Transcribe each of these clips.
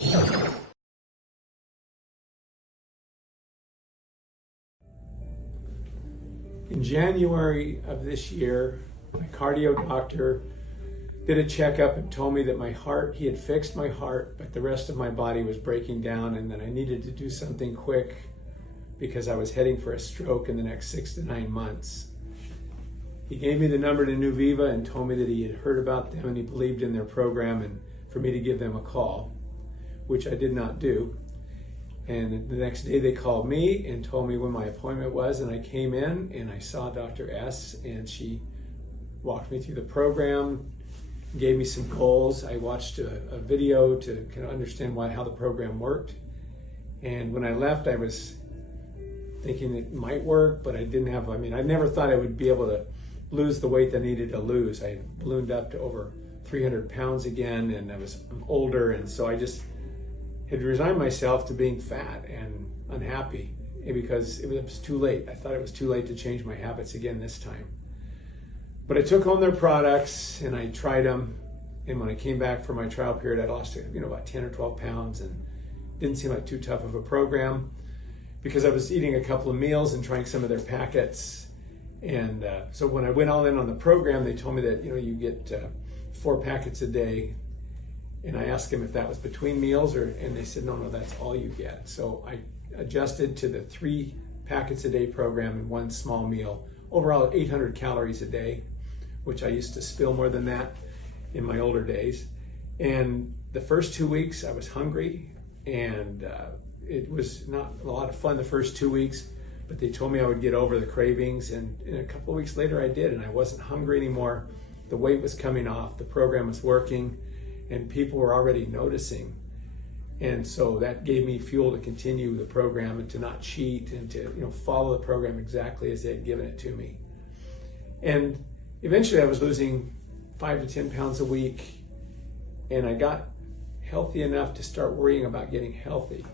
In January of this year, my cardio doctor did a checkup and told me that my heart, he had fixed my heart, but the rest of my body was breaking down and that I needed to do something quick because I was heading for a stroke in the next 6 to 9 months. He gave me the number to New Viva and told me that he had heard about them and he believed in their program and for me to give them a call, which I did not do. And the next day they called me and told me when my appointment was, and I came in and I saw Dr. S and she walked me through the program, gave me some goals. I watched a video to kind of understand how the program worked. And when I left, I was thinking it might work, but I never thought I would be able to lose the weight that I needed to lose. I had ballooned up to over 300 pounds again, and I'm older, and so I just had resigned myself to being fat and unhappy because it was too late. I thought it was too late to change my habits again this time. But I took home their products and I tried them. And when I came back for my trial period, I lost about 10 or 12 pounds and didn't seem like too tough of a program because I was eating a couple of meals and trying some of their packets. And so when I went all in on the program, they told me that you get 4 packets a day. And I asked him if that was between meals, and they said, no, that's all you get. So I adjusted to the 3 packets a day program and 1 small meal. Overall, 800 calories a day, which I used to spill more than that in my older days. And the first 2 weeks, I was hungry, and it was not a lot of fun the first 2 weeks, but they told me I would get over the cravings, and a couple of weeks later I did, and I wasn't hungry anymore. The weight was coming off, the program was working, and people were already noticing. And so that gave me fuel to continue the program and to not cheat and to follow the program exactly as they had given it to me. And eventually I was losing 5 to 10 pounds a week, and I got healthy enough to start worrying about getting healthy.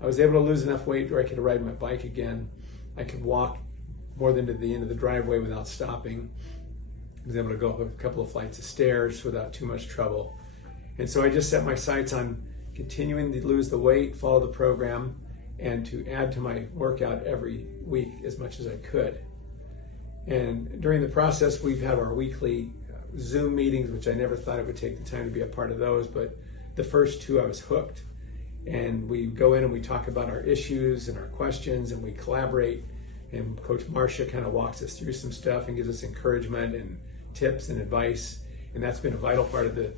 I was able to lose enough weight where I could ride my bike again. I could walk more than to the end of the driveway without stopping. I was able to go up a couple of flights of stairs without too much trouble. And so I just set my sights on continuing to lose the weight, follow the program, and to add to my workout every week as much as I could. And during the process, we've had our weekly Zoom meetings, which I never thought it would take the time to be a part of those, but the first 2 I was hooked. And we go in and we talk about our issues and our questions, and we collaborate, and Coach Marcia kind of walks us through some stuff and gives us encouragement and tips and advice. And that's been a vital part of the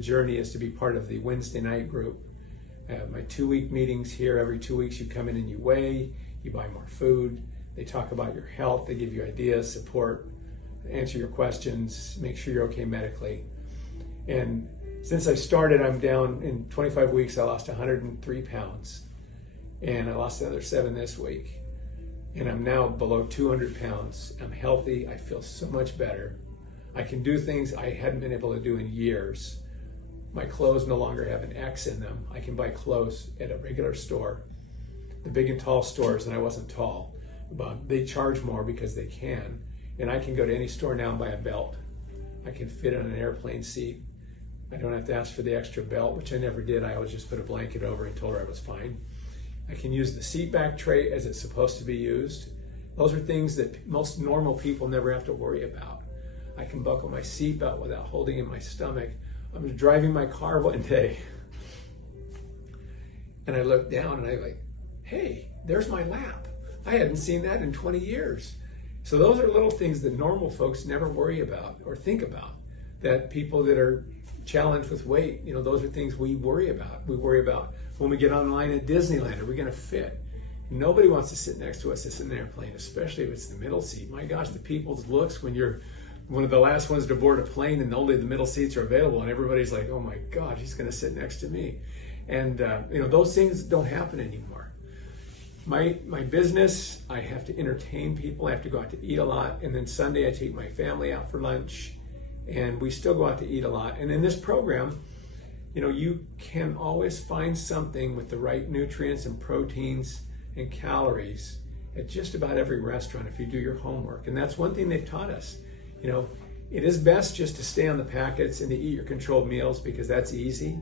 journey, is to be part of the Wednesday night group. I have my 2-week meetings here. Every 2 weeks you come in and you weigh, you buy more food. They talk about your health. They give you ideas, support, answer your questions, make sure you're okay medically. And since I started, I'm down in 25 weeks. I lost 103 pounds, and I lost another 7 this week. And I'm now below 200 pounds. I'm healthy. I feel so much better. I can do things I hadn't been able to do in years. My clothes no longer have an X in them. I can buy clothes at a regular store. The big and tall stores, and I wasn't tall, but they charge more because they can. And I can go to any store now and buy a belt. I can fit on an airplane seat. I don't have to ask for the extra belt, which I never did. I always just put a blanket over and told her I was fine. I can use the seat back tray as it's supposed to be used. Those are things that most normal people never have to worry about. I can buckle my seatbelt without holding in my stomach. I was driving my car one day, and I looked down and I like, hey, there's my lap. I hadn't seen that in 20 years. So those are little things that normal folks never worry about or think about, that people that are challenged with weight, those are things we worry about. We worry about when we get online at Disneyland, are we going to fit? Nobody wants to sit next to us that's in an airplane, especially if it's the middle seat. My gosh, the people's looks when you're one of the last ones to board a plane and only the middle seats are available, and everybody's like, oh my God, he's going to sit next to me. And those things don't happen anymore. My business, I have to entertain people. I have to go out to eat a lot. And then Sunday I take my family out for lunch, and we still go out to eat a lot. And in this program, you can always find something with the right nutrients and proteins and calories at just about every restaurant if you do your homework. And that's one thing they've taught us. It is best just to stay on the packets and to eat your controlled meals because that's easy.